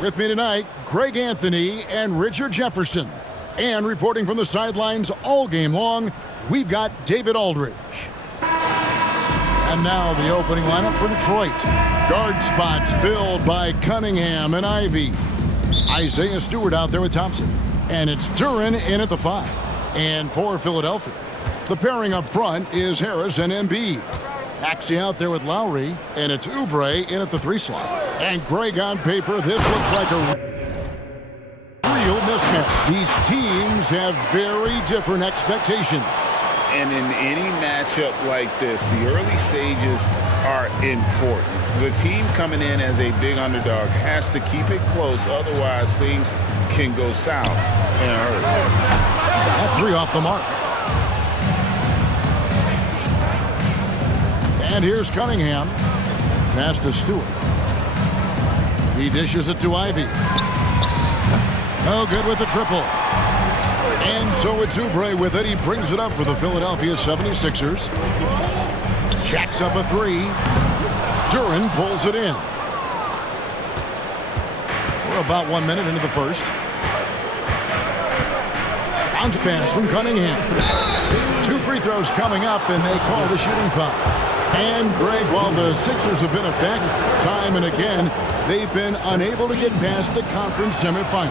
With me tonight, Greg Anthony and Richard Jefferson. And reporting from the sidelines all game long, we've got David Aldridge. And now the opening lineup for Detroit. Guard spots filled by Cunningham and Ivey. Isaiah Stewart out there with Thompson. And it's Duren in at the 5. And for Philadelphia, the pairing up front is Harris and Embiid. Maxey out there with Lowry, and it's Oubre in at the 3 slot. And Greg, on paper, this looks like a real mismatch. These teams have very different expectations. And in any matchup like this, the early stages are important. The team coming in as a big underdog has to keep it close, otherwise things can go south and hurt. That 3 off the mark. And here's Cunningham. Pass to Stewart. He dishes it to Ivey. No good with the triple. And so it's Oubre with it. He brings it up for the Philadelphia 76ers. Jacks up a 3. Duren pulls it in. We're about 1 minute into the first. Bounce pass from Cunningham. 2 free throws coming up, and they call the shooting foul. And Greg, while the Sixers have been a fact time and again, they've been unable to get past the conference semifinal.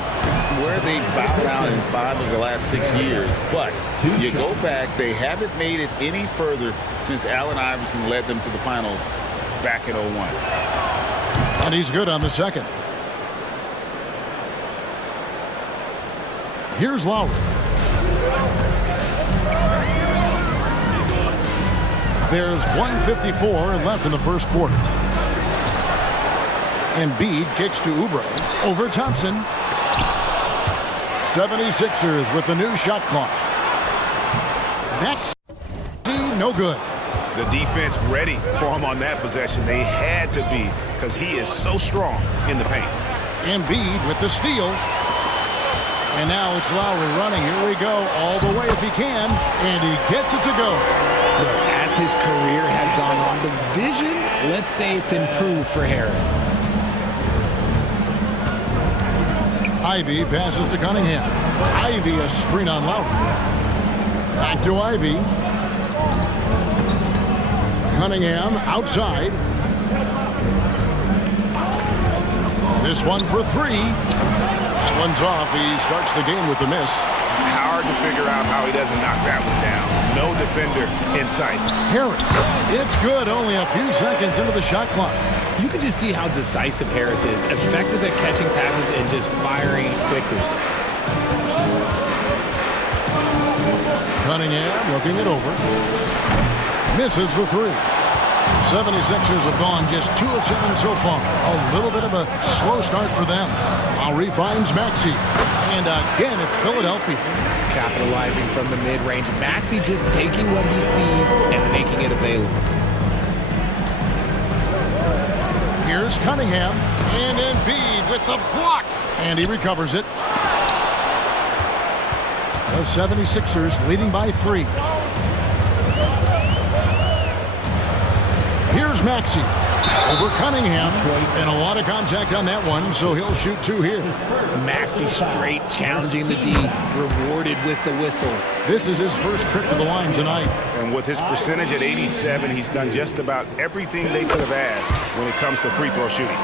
Where they've bowed out in 5 of the last 6 years, but you go back, they haven't made it any further since Allen Iverson led them to the finals back in 01. And he's good on the second. Here's Lowry. There's 1:54 left in the first quarter. Embiid kicks to Oubre. Over Thompson. 76ers with the new shot clock. Next. No good. The defense ready for him on that possession. They had to be, because he is so strong in the paint. Embiid with the steal. And now it's Lowry running. Here we go. All the way if he can. And he gets it to go. As his career has gone on, the vision, let's say it's improved for Harris. Ivey passes to Cunningham. Ivey a screen on Lowry. Back to Ivey. Cunningham outside. This one for 3. That one's off. He starts the game with a miss. Hard to figure out how he doesn't knock that one down. No defender in sight. Harris. It's good. Only a few seconds into the shot clock. You can just see how decisive Harris is. Effective at catching passes and just firing quickly. Cunningham looking it over. Misses the 3. 76ers have gone just 2 of 7 so far. A little bit of a slow start for them. Lowry finds Maxey. And again, it's Philadelphia. Capitalizing from the mid-range. Maxey just taking what he sees and making it available. Here's Cunningham. And Embiid with the block. And he recovers it. The 76ers leading by 3. Here's Maxey over Cunningham, and a lot of contact on that one, so he'll shoot 2 here. Maxey straight challenging the D, rewarded with the whistle. This is his first trip to the line tonight. And with his percentage at 87, he's done just about everything they could have asked when it comes to free throw shooting.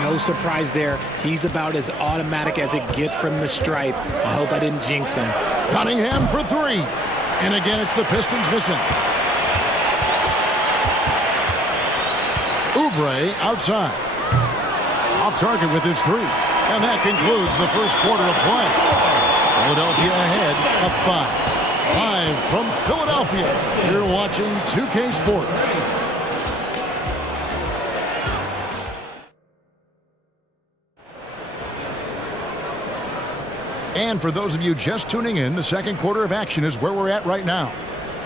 No surprise there. He's about as automatic as it gets from the stripe. I hope I didn't jinx him. Cunningham for 3. And again, it's the Pistons missing. Oubre outside. Off target with his 3. And that concludes the first quarter of play. Philadelphia ahead, up 5. Live from Philadelphia, you're watching 2K Sports. And for those of you just tuning in, the second quarter of action is where we're at right now.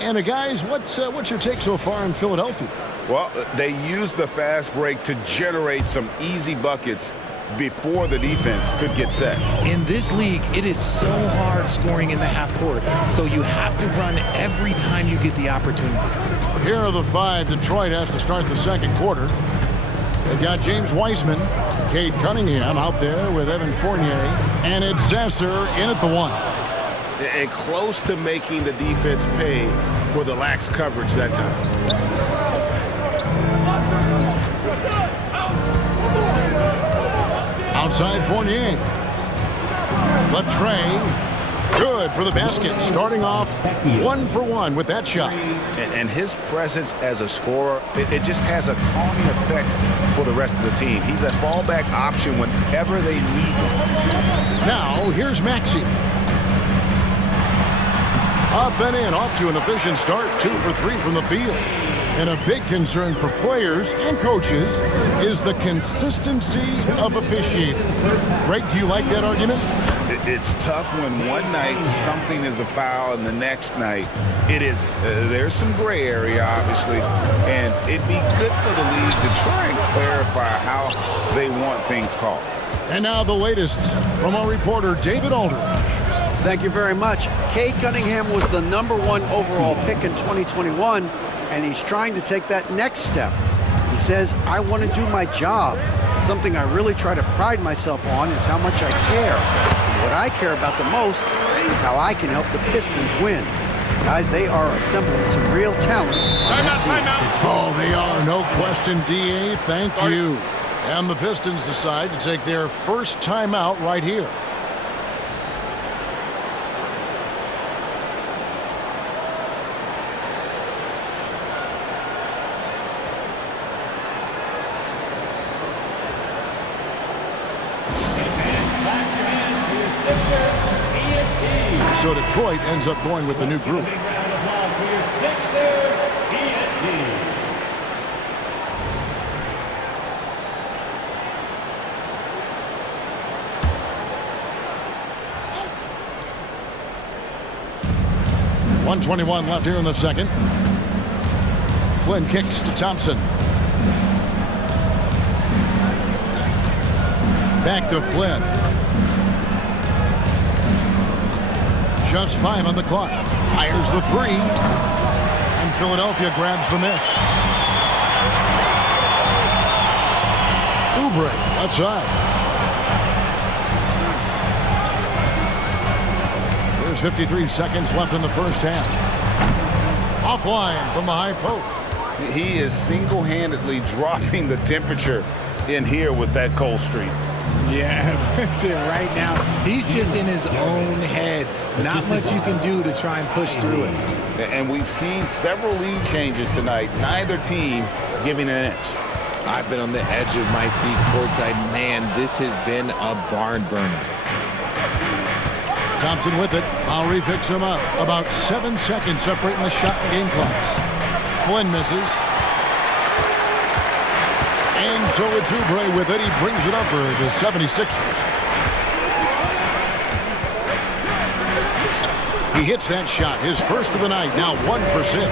And guys, what's your take so far in Philadelphia? Well, they used the fast break to generate some easy buckets before the defense could get set. In this league, it is so hard scoring in the half court, so you have to run every time you get the opportunity. Here are the 5. Detroit has to start the second quarter. They've got James Wiseman, Cade Cunningham out there with Evan Fournier, and it's Sasser in at the 1. And close to making the defense pay for the lax coverage that time. Outside Fournier. Latrey. Good for the basket. Starting off 1 for 1 with that shot. And his presence as a scorer, it just has a calming effect for the rest of the team. He's a fallback option whenever they need him. Now, here's Maxey. Up and in, off to an efficient start. 2 for 3 from the field. And a big concern for players and coaches is the consistency of officiating. Greg, do you like that argument? It's tough when one night something is a foul and the next night it isn't. There's some gray area, obviously, and it'd be good for the league to try and clarify how they want things called. And now the latest from our reporter, David Aldridge. Thank you very much. Cade Cunningham was the #1 overall pick in 2021, and he's trying to take that next step. He says, I want to do my job. Something I really try to pride myself on is how much I care. And what I care about the most is how I can help the Pistons win. Guys, they are assembling some real talent on that team. Oh, they are, no question, D.A. Thank you. And the Pistons decide to take their first timeout right here. So Detroit ends up going with the new group. .121 left here in the second. Flynn kicks to Thompson. Back to Flynn. Just 5 on the clock. Fires the 3. And Philadelphia grabs the miss. Oubre, left side. There's 53 seconds left in the first half. Offline from the high post. He is single-handedly dropping the temperature in here with that cold streak. Yeah, right now, he's just in his own head. Not much you can do to try and push through it. And we've seen several lead changes tonight, neither team giving an inch. I've been on the edge of my seat courtside. Man, this has been a barn burner. Thompson with it. Lowry picks him up. About 7 seconds separating the shot and game clocks. Flynn misses. And so it's Oubre with it. He brings it up for the 76ers. He hits that shot, his first of the night, now 1 for 6.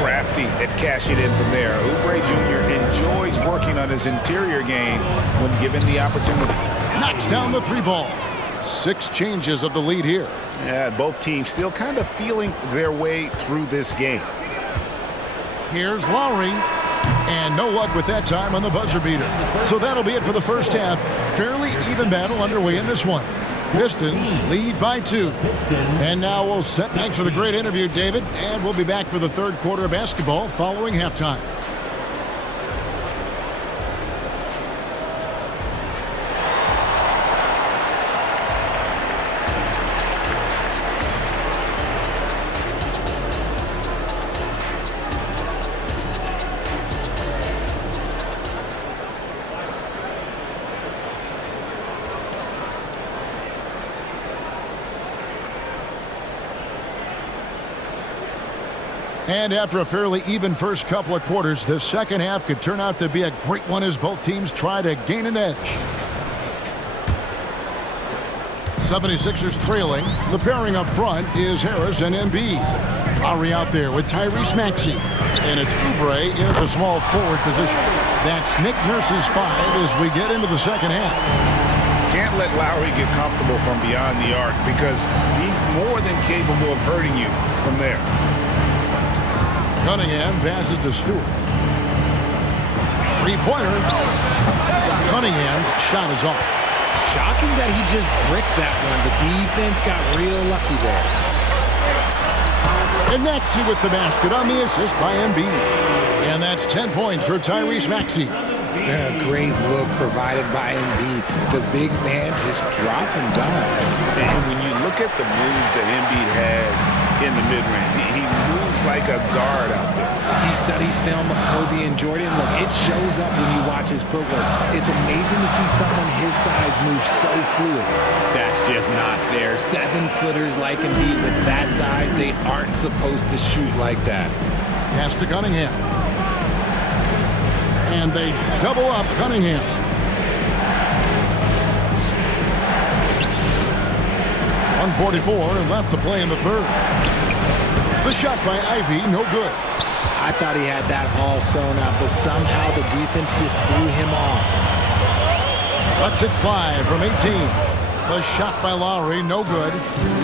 Crafty at cashing in from there. Oubre Jr. enjoys working on his interior game when given the opportunity. Knocks down the 3 ball. 6 changes of the lead here. Yeah, both teams still kind of feeling their way through this game. Here's Lowry. And no luck with that time on the buzzer beater. So that'll be it for the first half. Fairly even battle underway in this one. Pistons lead by 2. And now we'll set. Thanks for the great interview, David. And we'll be back for the third quarter of basketball following halftime. And after a fairly even first couple of quarters, the second half could turn out to be a great one as both teams try to gain an edge. 76ers trailing. The pairing up front is Harris and Embiid. Lowry out there with Tyrese Maxey. And it's Oubre in at the small forward position. That's Nick Nurse's 5 as we get into the second half. Can't let Lowry get comfortable from beyond the arc because he's more than capable of hurting you from there. Cunningham passes to Stewart. Three-pointer. Cunningham's shot is off. Shocking that he just bricked that one. The defense got real lucky there. And Maxey with the basket on the assist by Embiid. And that's 10 points for Tyrese Maxey. A great look provided by Embiid. The big man just dropping dimes. And when you look at the moves that Embiid has in the mid-range, he moves like a guard out there. He studies film of Kobe and Jordan. Look, it shows up when you watch his footwork. It's amazing to see someone his size move so fluid. That's just not fair. 7-footers like Embiid with that size, they aren't supposed to shoot like that. Pass to Cunningham. And they double up Cunningham. .144 left to play in the third. The shot by Ivy, no good. I thought he had that all sewn up, but somehow the defense just threw him off. Cuts it 5 from 18. The shot by Lowry, no good.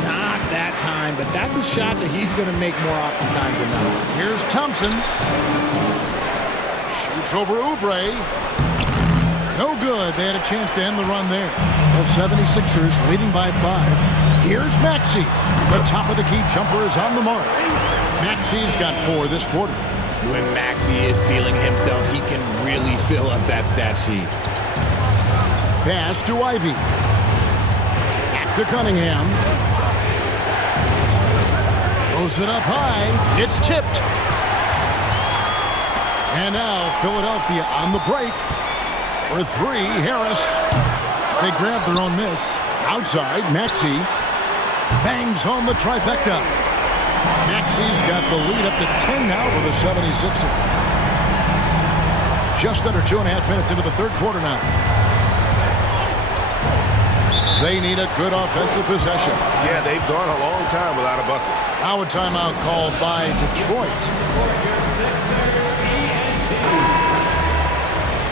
Not that time, but that's a shot that he's going to make more oftentimes than not. Here's Thompson. Shoots over Oubre. No good. They had a chance to end the run there. The 76ers leading by 5. Here's Maxey. The top of the key jumper is on the mark. Maxey's got 4 this quarter. When Maxey is feeling himself, he can really fill up that stat sheet. Pass to Ivy. Back to Cunningham. Throws it up high. It's tipped. And now Philadelphia on the break. For 3, Harris. They grab their own miss. Outside, Maxey bangs home the trifecta. Maxey's got the lead up to 10 now for the 76ers. Just under 2.5 minutes into the third quarter now. They need a good offensive possession. Yeah, they've gone a long time without a bucket. Now a timeout called by Detroit.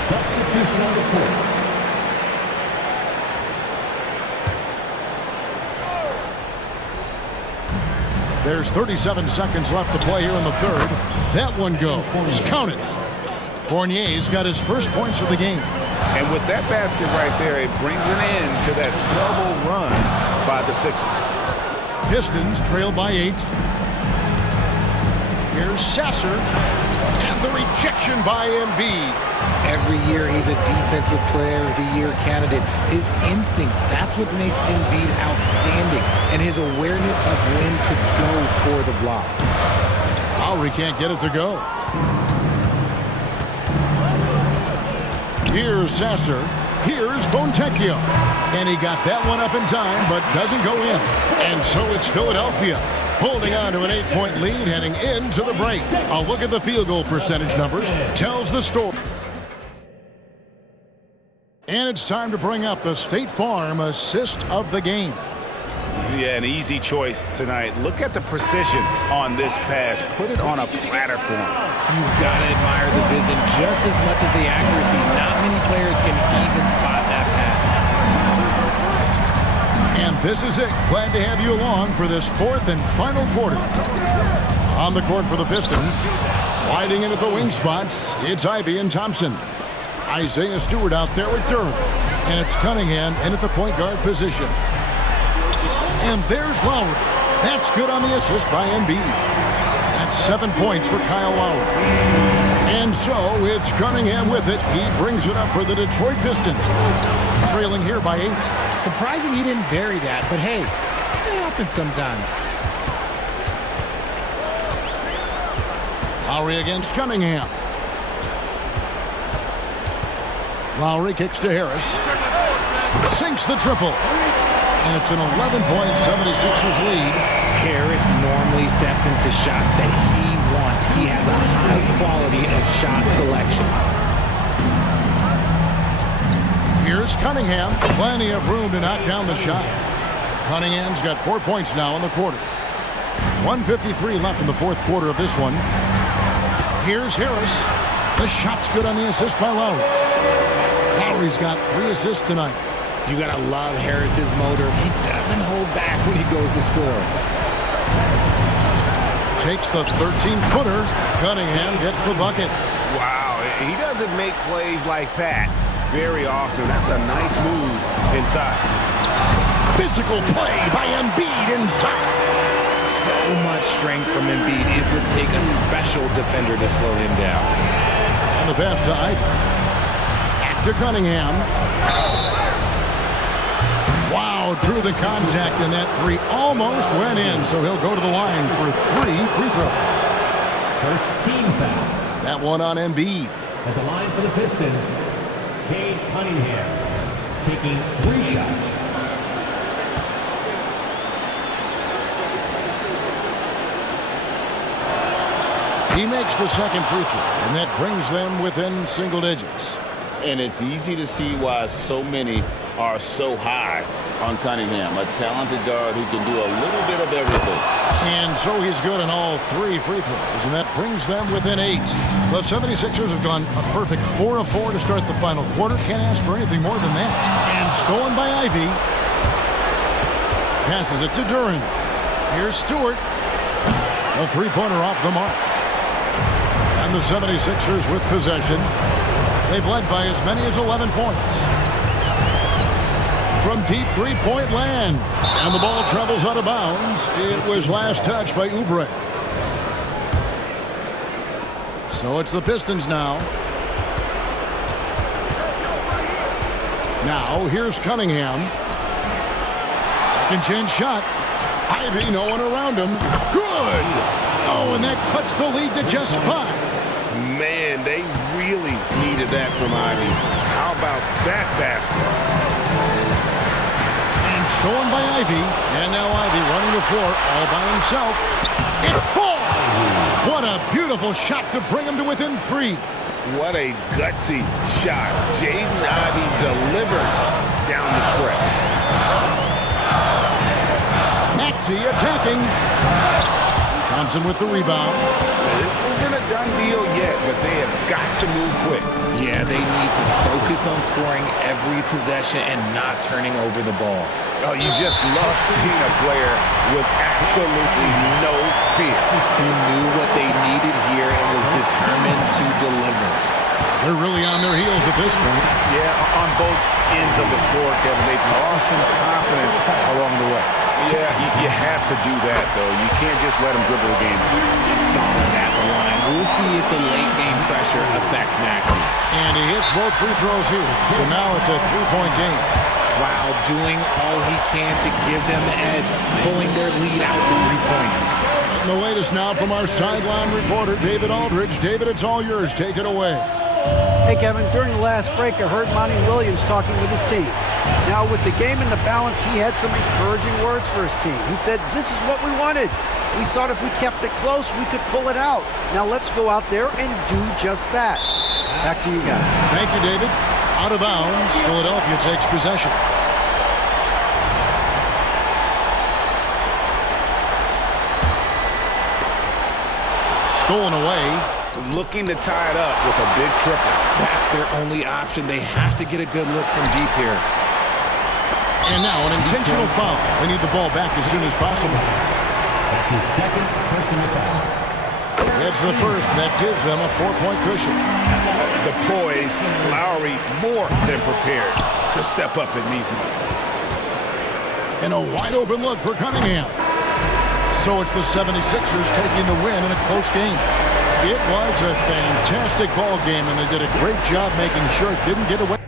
Substitution on the court. There's 37 seconds left to play here in the third. That one goes. Count it. Fournier's got his first points of the game. And with that basket right there, it brings an end to that 12-0 run by the Sixers. Pistons trail by 8. Here's Sasser. And the rejection by Embiid. Every year he's a defensive player of the year candidate. His instincts, that's what makes Embiid outstanding. And his awareness of when to go for the block. Lowry can't get it to go. Here's Sasser. Here's Fontecchio. And he got that one up in time, but doesn't go in. And so it's Philadelphia holding on to an 8-point lead heading into the break. A look at the field goal percentage numbers tells the story. And it's time to bring up the State Farm assist of the game. Yeah, an easy choice tonight. Look at the precision on this pass. Put it on a platter for him. You've got to admire the vision just as much as the accuracy. Not many players can even spot that pass. And this is it. Glad to have you along for this fourth and final quarter. On the court for the Pistons, sliding into the wing spots, it's Ivy and Thompson. Isaiah Stewart out there with Durham. And it's Cunningham in at the point guard position. And there's Lowry. That's good on the assist by Embiid. That's 7 points for Kyle Lowry. And so it's Cunningham with it. He brings it up for the Detroit Pistons. Trailing here by 8. Surprising he didn't bury that, but hey, it happens sometimes. Lowry against Cunningham. Lowry kicks to Harris. Sinks the triple. And it's an 11-point 76ers lead. Harris normally steps into shots that he wants. He has a high quality of shot selection. Here's Cunningham. Plenty of room to knock down the shot. Cunningham's got 4 points now in the quarter. 1:53 left in the fourth quarter of this one. Here's Harris. The shot's good on the assist by Lowry. Lowry's got 3 assists tonight. You gotta love Harris's motor. He doesn't hold back when he goes to score. Takes the 13-footer. Cunningham gets the bucket. Wow, He doesn't make plays like that very often. That's a nice move inside. Physical play by Embiid inside. So much strength from Embiid. It would take a special defender to slow him down. And the pass to Ivy. Back to Cunningham. Wow, through the contact, and that three almost went in, so he'll go to the line for 3 free throws. First team foul. That one on Embiid. At the line for the Pistons, Cade Cunningham taking 3 shots. He makes the second free throw, and that brings them within single digits. And it's easy to see why so many are so high on Cunningham, a talented guard who can do a little bit of everything. And so he's good in all 3 free throws, and that brings them within 8. The 76ers have gone a perfect 4 of 4 to start the final quarter. Can't ask for anything more than that. And stolen by Ivy. Passes it to Duren. Here's Stewart. A three-pointer off the mark. And the 76ers with possession. They've led by as many as 11 points. From deep three-point land. And the ball travels out of bounds. It was last touched by Oubre. So it's the Pistons now. Now here's Cunningham. Second chance shot. Ivy, no one around him. Good! Oh, and that cuts the lead to just 5. Man, they really needed that from Ivy. How about that basket? And stolen by Ivy. And now Ivy running the floor all by himself. It falls! What a beautiful shot to bring him to within 3. What a gutsy shot. Jaden Ivey delivers down the stretch. Maxey attacking. Thompson with the rebound. This isn't a done deal yet, but they have got to move quick. Yeah, they need to focus on scoring every possession and not turning over the ball. Oh, you just love seeing a player with absolutely no fear. He knew what they needed here and was determined to deliver. They're really on their heels at this point. Yeah, on both ends of the floor, Kevin. They've lost some confidence along the way. Yeah, you have to do that, though. You can't just let them dribble the game. Solid at the line. We'll see if the late game pressure affects Maxey. And he hits both free throws here. So now it's a 3-point game. While doing all he can to give them the edge, pulling their lead out to 3 points. And the latest now from our sideline reporter, David Aldridge. David, it's all yours. Take it away. Hey, Kevin, during the last break, I heard Monty Williams talking with his team. Now, with the game in the balance, he had some encouraging words for his team. He said, this is what we wanted. We thought if we kept it close, we could pull it out. Now, let's go out there and do just that. Back to you guys. Thank you, David. Out of bounds, Philadelphia takes possession. Stolen away. Looking to tie it up with a big triple. That's their only option. They have to get a good look from deep here. And now an intentional foul. They need the ball back as soon as possible. That's his second personal foul. It's the first, and that gives them a 4-point cushion. The poise, Lowry more than prepared to step up in these moments. And a wide open look for Cunningham. So it's the 76ers taking the win in a close game. It was a fantastic ball game, and they did a great job making sure it didn't get away.